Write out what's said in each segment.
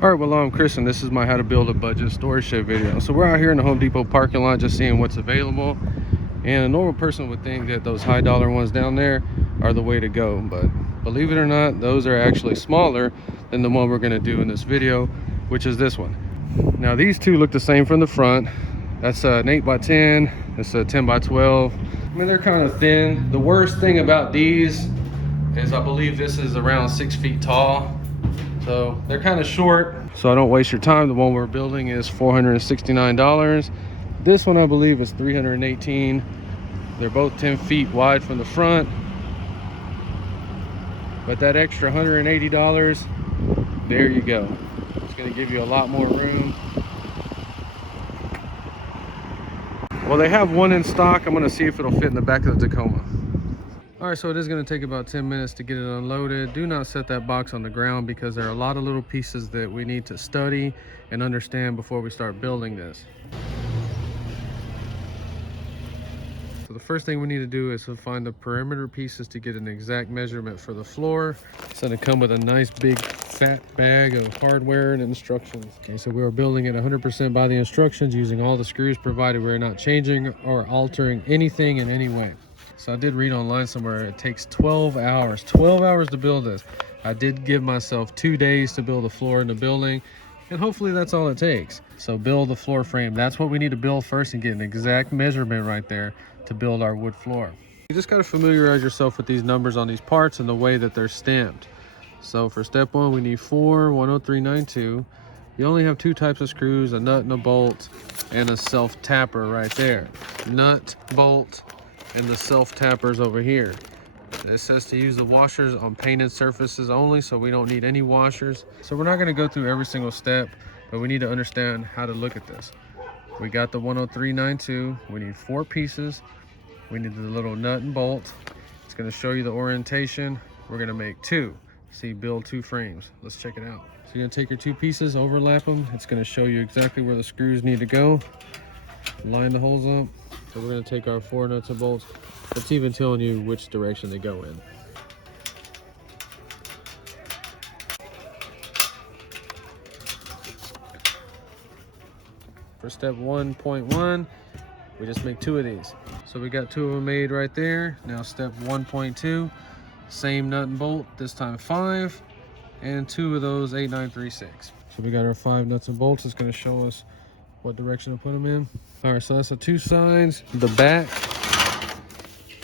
All right, well, I'm Chris, and this is my how to build a budget storage shed video. So we're out here in the Home Depot parking lot just seeing what's available, and a normal person would think that those high dollar ones down there are the way to go, but believe it or not, those are actually smaller than the one we're going to do in this video, which is this one. Now these two look the same from the front. That's an 8 by 10, it's a 10 by 12. I mean, they're kind of thin. The worst thing about these is I believe this is around 6 feet tall. So they're kind of short, so I don't waste your time. The one we're building is $469. This one I believe is $318. They're both 10 feet wide from the front, but that extra $180, there you go. It's going to give you a lot more room. Well, they have one in stock. I'm going to see if it'll fit in the back of the Tacoma. All right, so it is going to take about 10 minutes to get it unloaded. Do not set that box on the ground because there are a lot of little pieces that we need to study and understand before we start building this. So the first thing we need to do is to find the perimeter pieces to get an exact measurement for the floor. It's going to come with a nice big fat bag of hardware and instructions. Okay, so we are building it 100% by the instructions, using all the screws provided. We're not changing or altering anything in any way. So I did read online somewhere it takes 12 hours to build this. I did give myself 2 days to build the floor in the building, and hopefully that's all it takes. So build the floor frame. That's what we need to build first and get an exact measurement right there to build our wood floor. You just got to familiarize yourself with these numbers on these parts and the way that they're stamped. So for step one, we need 4 10392. You only have 2 types of screws, a nut and a bolt, and a self tapper right there. Nut, bolt, and the self tappers over here. This says to use the washers on painted surfaces only, so we don't need any washers. So we're not going to go through every single step, but we need to understand how to look at this. We got the 10392. We need 4 pieces. We need the little nut and bolt. It's going to show you the orientation. We're going to make 2. See, build 2 frames. Let's check it out. So you're going to take your 2 pieces, overlap them. It's going to show you exactly where the screws need to go. Line the holes up. So we're going to take our 4 nuts and bolts. It's even telling you which direction they go in. For step 1.1, we just make 2 of these. So we got 2 of them made right there. Now step 1.2, same nut and bolt, this time 5, and 2 of those 8936. So we got our 5 nuts and bolts. It's going to show us what direction to put them in. All right, so that's the 2 sides, the back,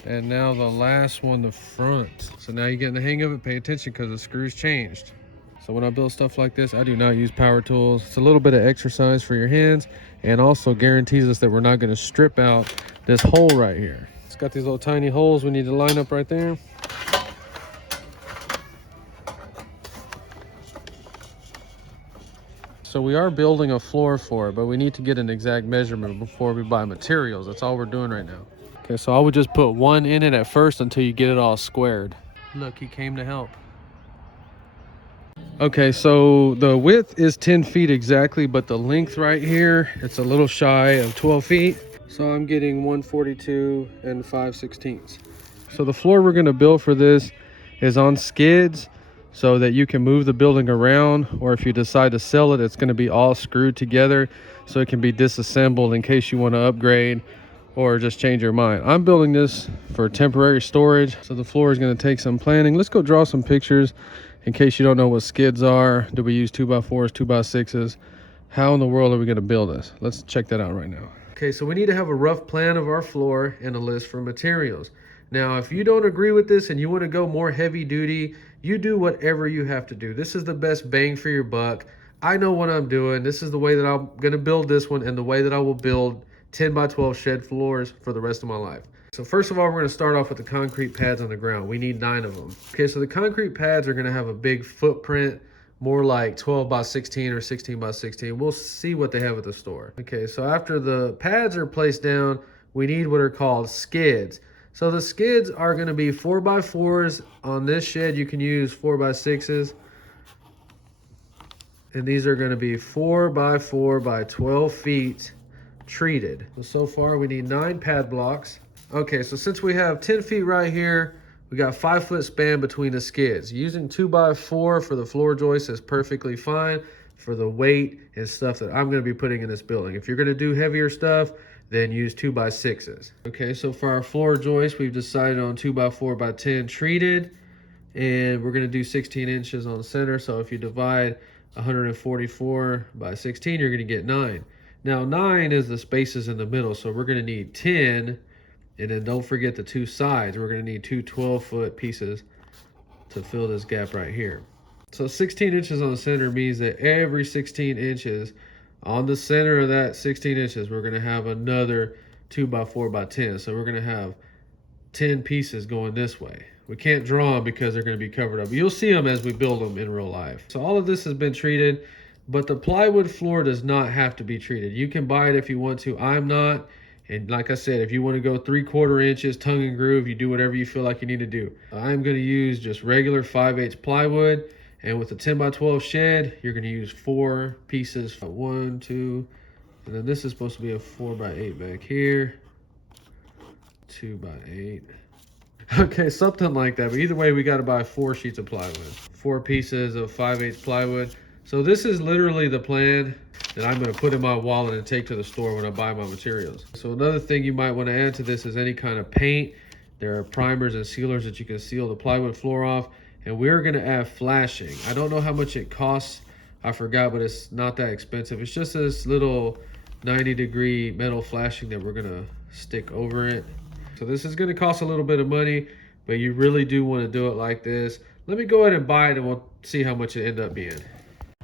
and now the last one, the front. So now you're getting the hang of it. Pay attention because the screws changed. So when I build stuff like this, I do not use power tools. It's a little bit of exercise for your hands, and also guarantees us that we're not going to strip out this hole right here. It's got these little tiny holes we need to line up right there. So we are building a floor for it, but we need to get an exact measurement before we buy materials. That's all we're doing right now. Okay, so I would just put 1 in it at first until you get it all squared. Look, he came to help. Okay, so the width is 10 feet exactly, but the length right here, it's a little shy of 12 feet. So I'm getting 142 and 5/16. So the floor we're gonna build for this is on skids so that you can move the building around, or if you decide to sell it, it's gonna be all screwed together so it can be disassembled in case you wanna upgrade or just change your mind. I'm building this for temporary storage, so the floor is gonna take some planning. Let's go draw some pictures in case you don't know what skids are. Do we use 2x4s, 2x6s? How in the world are we gonna build this? Let's check that out right now. Okay, so we need to have a rough plan of our floor and a list for materials. Now, if you don't agree with this and you wanna go more heavy duty, you do whatever you have to do. This is the best bang for your buck. I know what I'm doing. This is the way that I'm gonna build this one and the way that I will build 10 by 12 shed floors for the rest of my life. So first of all, we're going to start off with the concrete pads on the ground. We need 9 of them. Okay, so the concrete pads are going to have a big footprint, more like 12 by 16 or 16 by 16. We'll see what they have at the store. Okay, so after the pads are placed down, we need what are called skids. So the skids are going to be 4x4s. On this shed, you can use 4x6s. And these are going to be 4x4 by 12 feet treated. So far we need 9 pad blocks. Okay, so since we have 10 feet right here, we got 5 foot span between the skids. Using 2x4 for the floor joist is perfectly fine, for the weight and stuff that I'm going to be putting in this building. If you're going to do heavier stuff, then use 2x6s. Okay, so for our floor joist, we've decided on 2x4x10 treated, and we're going to do 16 inches on the center. So if you divide 144 by 16, you're going to get 9. Now 9 is the spaces in the middle, so we're going to need 10, and then don't forget the two sides. We're going to need two 12-foot pieces to fill this gap right here. So 16 inches on the center means that every 16 inches on the center of that 16 inches, we're going to have another 2x4x10. So we're going to have 10 pieces going this way. We can't draw them because they're going to be covered up. You'll see them as we build them in real life. So all of this has been treated, but the plywood floor does not have to be treated. You can buy it if you want to. I'm not. And like I said, if you want to go 3/4 inches, tongue and groove, you do whatever you feel like you need to do. I'm going to use just regular 5/8 plywood. And with a 10x12 shed, you're going to use 4 pieces. 1, 2, and then this is supposed to be a 4x8 back here. 2x8. Okay, something like that. But either way, we got to buy 4 sheets of plywood. 4 pieces of 5/8 plywood. So this is literally the plan that I'm going to put in my wallet and take to the store when I buy my materials. So another thing you might want to add to this is any kind of paint. There are primers and sealers that you can seal the plywood floor off. And we're going to add flashing. I don't know how much it costs. I forgot, but it's not that expensive. It's just this little 90-degree metal flashing that we're going to stick over it. So this is going to cost a little bit of money, but you really do want to do it like this. Let me go ahead and buy it, and we'll see how much it ended up being.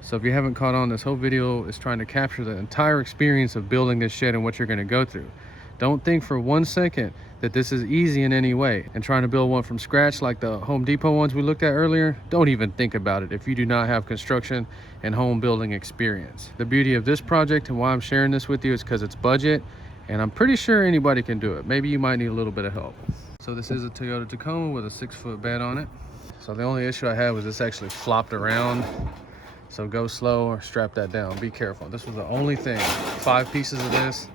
So if you haven't caught on, this whole video is trying to capture the entire experience of building this shed and what you're going to go through. Don't think for 1 second that this is easy in any way. And trying to build one from scratch like the Home Depot ones we looked at earlier, don't even think about it if you do not have construction and home building experience. The beauty of this project and why I'm sharing this with you is because it's budget, and I'm pretty sure anybody can do it. Maybe you might need a little bit of help. So this is a Toyota Tacoma with a 6-foot bed on it. So the only issue I had was this actually flopped around. So go slow or strap that down. Be careful. This was the only thing, 5 pieces of this,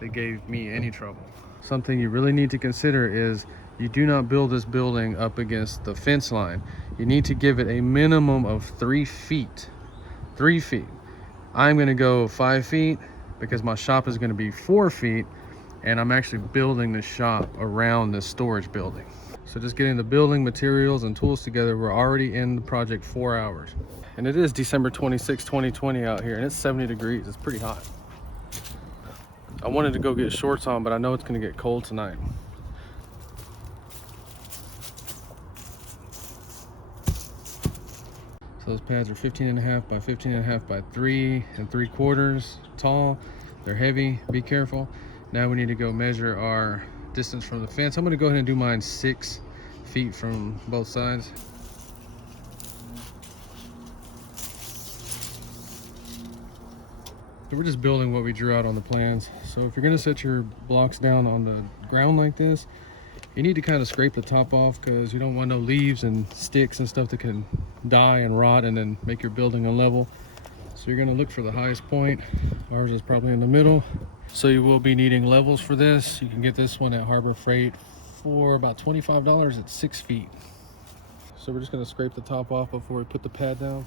that gave me any trouble. Something you really need to consider is you do not build this building up against the fence line. You need to give it a minimum of 3 feet. 3 feet. I'm going to go 5 feet because my shop is going to be 4 feet, and I'm actually building the shop around this storage building. So just getting the building materials and tools together, we're already in the project 4 hours. And it is December 26, 2020 out here, and it's 70 degrees. It's pretty hot. I wanted to go get shorts on, but I know it's going to get cold tonight. So those pads are 15.5 by 15.5 by 3 3/4 tall. They're heavy. Be careful. Now we need to go measure our distance from the fence. I'm going to go ahead and do mine 6 feet from both sides. So we're just building what we drew out on the plans. So if you're going to set your blocks down on the ground like this, you need to kind of scrape the top off because you don't want no leaves and sticks and stuff that can die and rot and then make your building unlevel. So you're going to look for the highest point. Ours is probably in the middle. So you will be needing levels for this. You can get this one at Harbor Freight for about $25 at 6 feet. So we're just going to scrape the top off before we put the pad down.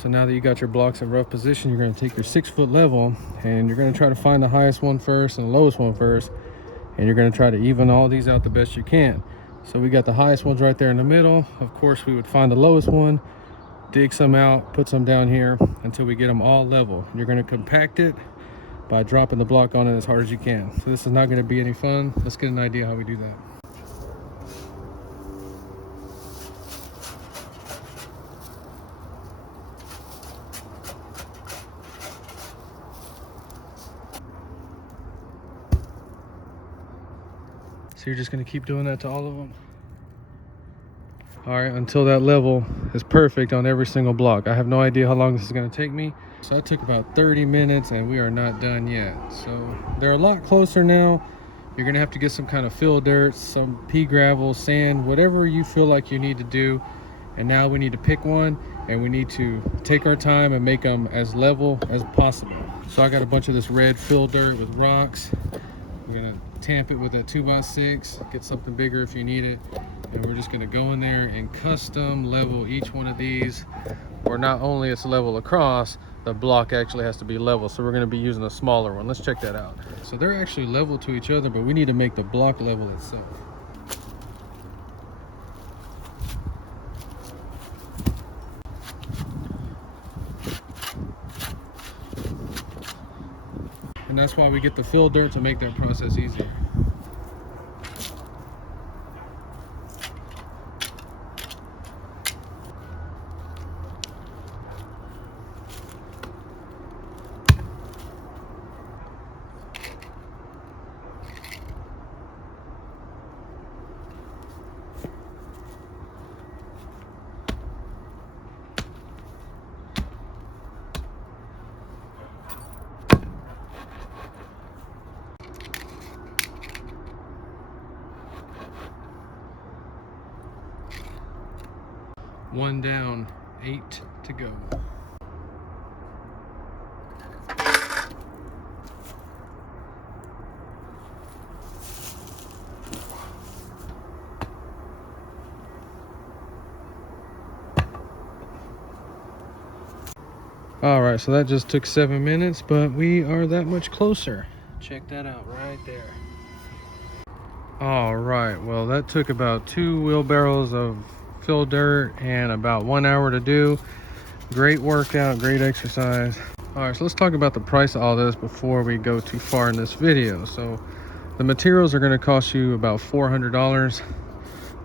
So now that you got your blocks in rough position, you're going to take your 6-foot level and you're going to try to find the highest one first and the lowest one first, and you're going to try to even all these out the best you can. So we got the highest ones right there in the middle. Of course, we would find the lowest one, dig some out, put some down here until we get them all level. You're going to compact it by dropping the block on it as hard as you can. So this is not going to be any fun. Let's get an idea how we do that. So you're just going to keep doing that to all of them. All right, until that level is perfect on every single block. I have no idea how long this is going to take me. So that took about 30 minutes and we are not done yet. So they're a lot closer now. You're going to have to get some kind of fill dirt, some pea gravel, sand, whatever you feel like you need to do. And now we need to pick one and we need to take our time and make them as level as possible. So I got a bunch of this red fill dirt with rocks. We're gonna tamp it with a 2x6, get something bigger if you need it. And we're just gonna go in there and custom level each one of these, where not only it's level across, the block actually has to be level. So we're gonna be using a smaller one. Let's check that out. So they're actually level to each other, but we need to make the block level itself. And that's why we get the fill dirt, to make that process easier. One down, 8 to go. All right, so that just took 7 minutes, but we are that much closer. Check that out right there. All right, well, that took about 2 wheelbarrows of fill dirt and about 1 hour to do. Great workout, great exercise. All right, so let's talk about the price of all this before we go too far in this video. So the materials are gonna cost you about $400.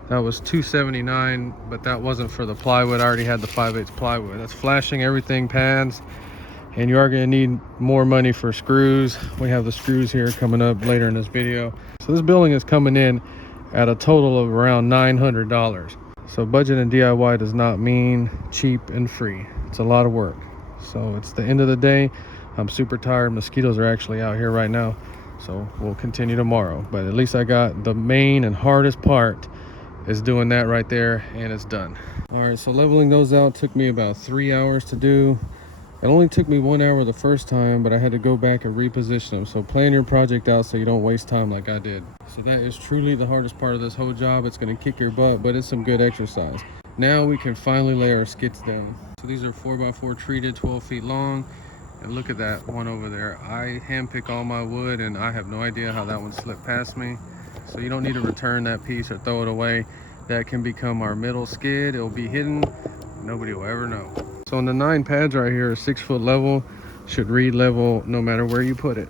That was $279, but that wasn't for the plywood. I already had the 5/8 plywood. That's flashing, everything, pads, and you are gonna need more money for screws. We have the screws here coming up later in this video. So this building is coming in at a total of around $900. So budget and DIY does not mean cheap and free. It's a lot of work. So it's the end of the day. I'm super tired. Mosquitoes are actually out here right now. So we'll continue tomorrow. But at least I got the main and hardest part is doing that right there, and it's done. All right, so leveling those out took me about 3 hours to do. It only took me 1 hour the first time, but I had to go back and reposition them. So plan your project out so you don't waste time like I did. So that is truly the hardest part of this whole job. It's gonna kick your butt, but it's some good exercise. Now we can finally lay our skids down. So these are 4x4 treated, 12 feet long. And look at that one over there. I handpick all my wood, and I have no idea how that one slipped past me. So you don't need to return that piece or throw it away. That can become our middle skid. It'll be hidden. Nobody will ever know. So on the 9 pads right here, 6 foot level, should read level no matter where you put it.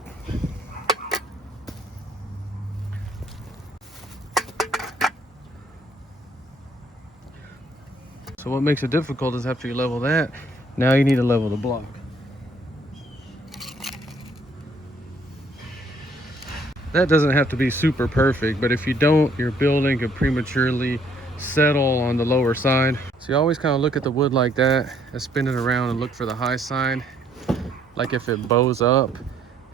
So what makes it difficult is after you level that, now you need to level the block. That doesn't have to be super perfect, but if you don't, your building could prematurely settle on the lower side. So you always kind of look at the wood like that and spin it around and look for the high side, like if it bows up,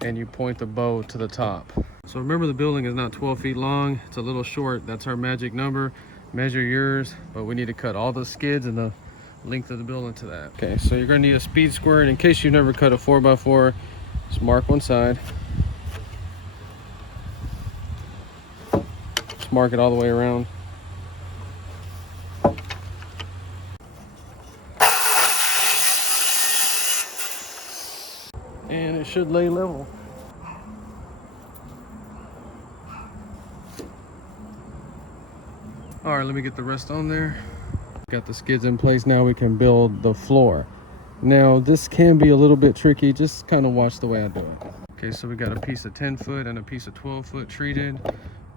and you point the bow to the top. So remember, the building is not 12 feet long, it's a little short. That's our magic number. Measure yours, but we need to cut all the skids and the length of the building to that. Okay, so you're gonna need a speed square, and in case you've never cut a 4x4, just mark one side. Just mark it all the way around. And it should lay level. All right, let me get the rest on there. Got the skids in place. Now we can build the floor. Now this can be a little bit tricky. Just kind of watch the way I do it. Okay, so we got a piece of 10 foot and a piece of 12 foot treated.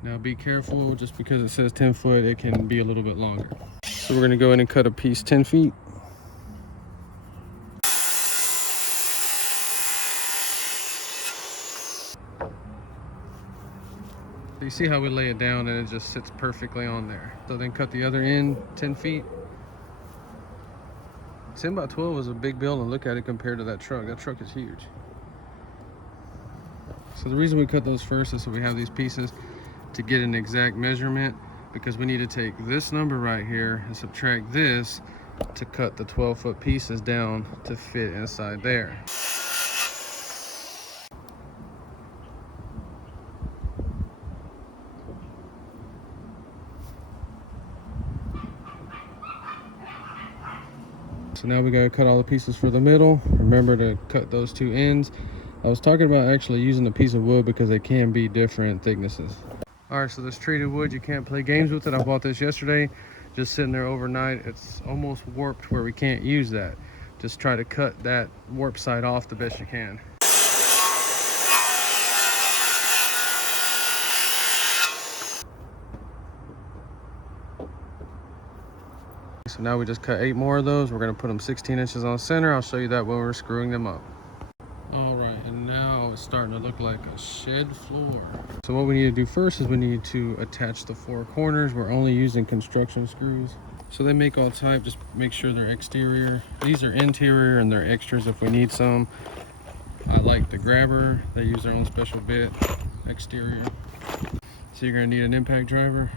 Now be careful, just because it says 10 foot, it can be a little bit longer. So we're gonna go in and cut a piece 10 feet. You see how we lay it down and it just sits perfectly on there. So then cut the other end 10 feet. 10 by 12 is a big building. Look at it compared to that truck. That truck is huge. So the reason we cut those first is so we have these pieces to get an exact measurement, because we need to take this number right here and subtract this to cut the 12-foot pieces down to fit inside there. So now we gotta cut all the pieces for the middle. Remember to cut those two ends. I was talking about actually using a piece of wood because they can be different thicknesses. All right, so this treated wood, you can't play games with it. I bought this yesterday, just sitting there overnight. It's almost warped where we can't use that. Just try to cut that warp side off the best you can. So now we just cut 8 more of those. We're gonna put them 16 inches on center. I'll show you that when we're screwing them up. All right, and now it's starting to look like a shed floor. So what we need to do first is we need to attach the 4 corners. We're only using construction screws. So they make all type, just make sure they're exterior. These are interior and they're extras if we need some. I like the grabber. They use their own special bit, exterior. So you're gonna need an impact driver.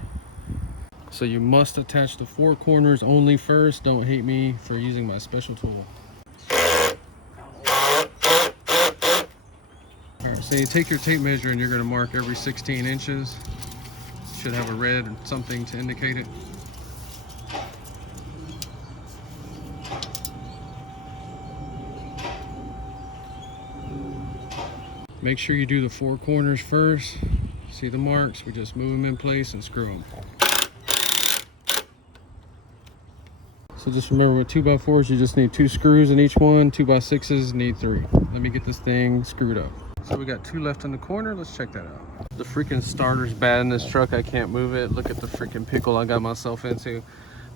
So you must attach the 4 corners only first. Don't hate me for using my special tool. Alright, so you take your tape measure and you're going to mark every 16 inches. Should have a red or something to indicate it. Make sure you do the 4 corners first. See the marks? We just move them in place and screw them. So just remember with 2x4s, you just need 2 screws in each one. 2x6s need 3. Let me get this thing screwed up. So we got 2 left in the corner. Let's check that out. The freaking starter's bad in this truck. I can't move it. Look at the freaking pickle I got myself into.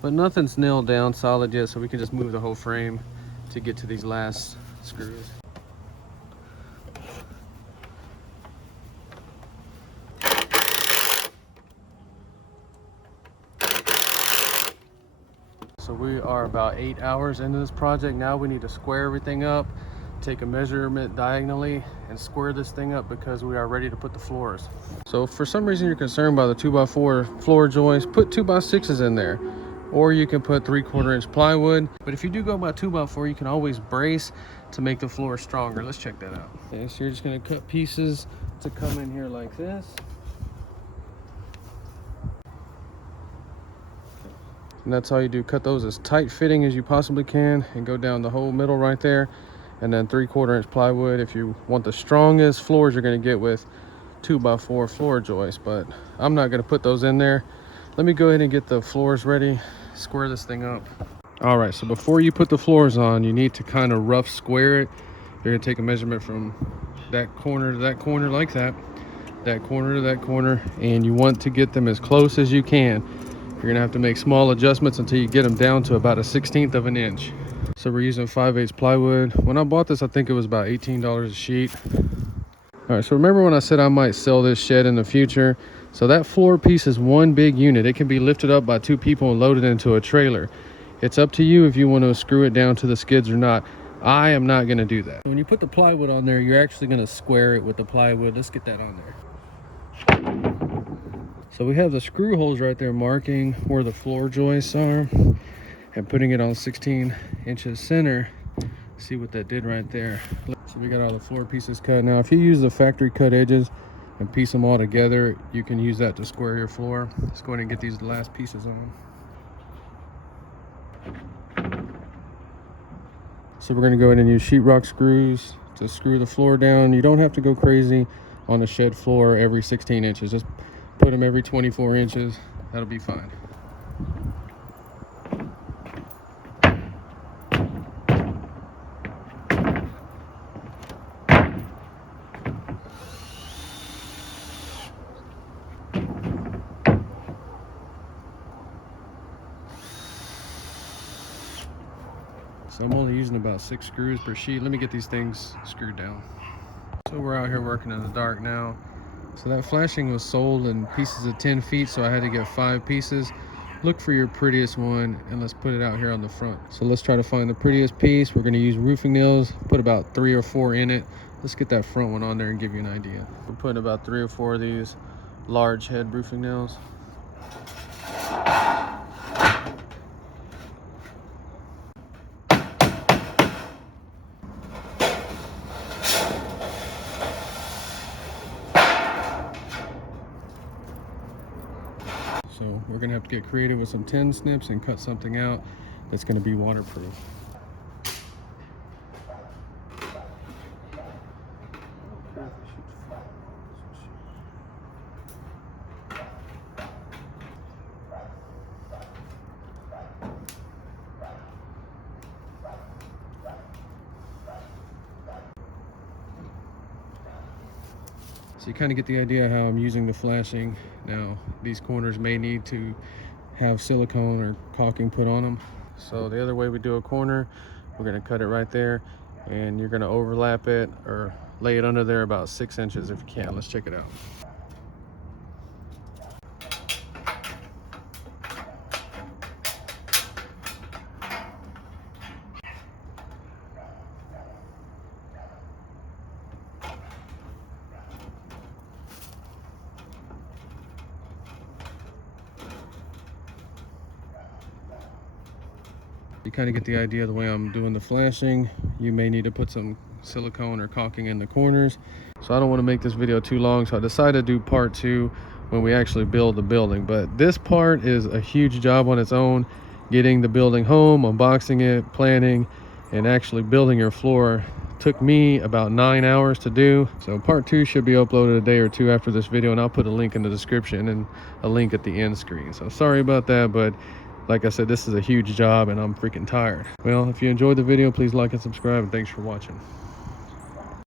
But nothing's nailed down solid yet, so we can just move the whole frame to get to these last screws. So we are about 8 hours into this project. Now we need to square everything up, take a measurement diagonally and square this thing up because we are ready to put the floors. So if for some reason you're concerned by the 2x4 floor joists, put 2x6s in there, or you can put 3/4 inch plywood. But if you do go by 2x4, you can always brace to make the floor stronger. Let's check that out. Okay, so you're just gonna cut pieces to come in here like this. And that's all you do. Cut those as tight fitting as you possibly can and go down the whole middle right there. And then 3/4 inch plywood. If you want the strongest floors, you're going to get with 2x4 floor joists, but I'm not going to put those in there. Let me go ahead and get the floors ready, square this thing up. All right, so before you put the floors on, you need to kind of rough square it. You're going to take a measurement from that corner to that corner like that corner to that corner, and you want to get them as close as you can. You're gonna have to make small adjustments until you get them down to about a 1/16 of an inch. So we're using 5/8 plywood. When I bought this, I think it was about $18 a sheet. All right, so remember when I said I might sell this shed in the future? So that floor piece is one big unit. It can be lifted up by 2 people and loaded into a trailer. It's up to you if you want to screw it down to the skids or not. I am not gonna do that. When you put the plywood on there, you're actually gonna square it with the plywood. Let's get that on there. So we have the screw holes right there marking where the floor joists are and putting it on 16 inches center. See what that did right there. So we got all the floor pieces cut. Now if you use the factory cut edges and piece them all together, you can use that to square your floor. Let's go ahead and get these last pieces on. So we're going to go ahead and use sheetrock screws to screw the floor down. You don't have to go crazy on a shed floor every 16 inches. Just put them every 24 inches. That'll be fine. So I'm only using about 6 screws per sheet. Let me get these things screwed down. So we're out here working in the dark now. So that flashing was sold in pieces of 10 feet, so I had to get 5 pieces. Look for your prettiest one, and let's put it out here on the front. So let's try to find the prettiest piece. We're gonna use roofing nails, put about 3 or 4 in it. Let's get that front one on there and give you an idea. We're putting about 3 or 4 of these large head roofing nails. So we're gonna have to get creative with some tin snips and cut something out that's gonna be waterproof. if it shoots flat. So you kind of get the idea how I'm using the flashing. Now, these corners may need to have silicone or caulking put on them. So the other way we do a corner, we're going to cut it right there, and you're going to overlap it or lay it under there about 6 inches if you can. Let's check it out. You kind of get the idea of the way I'm doing the flashing. You may need to put some silicone or caulking in the corners. So I don't want to make this video too long, so I decided to do part 2 when we actually build the building. But this part is a huge job on its own, getting the building home, unboxing it, planning, and actually building your floor. Took me about 9 hours to do. So part 2 should be uploaded a day or two after this video, and I'll put a link in the description and a link at the end screen. So sorry about that, but like I said, this is a huge job and I'm freaking tired. Well, if you enjoyed the video, please like and subscribe, and thanks for watching.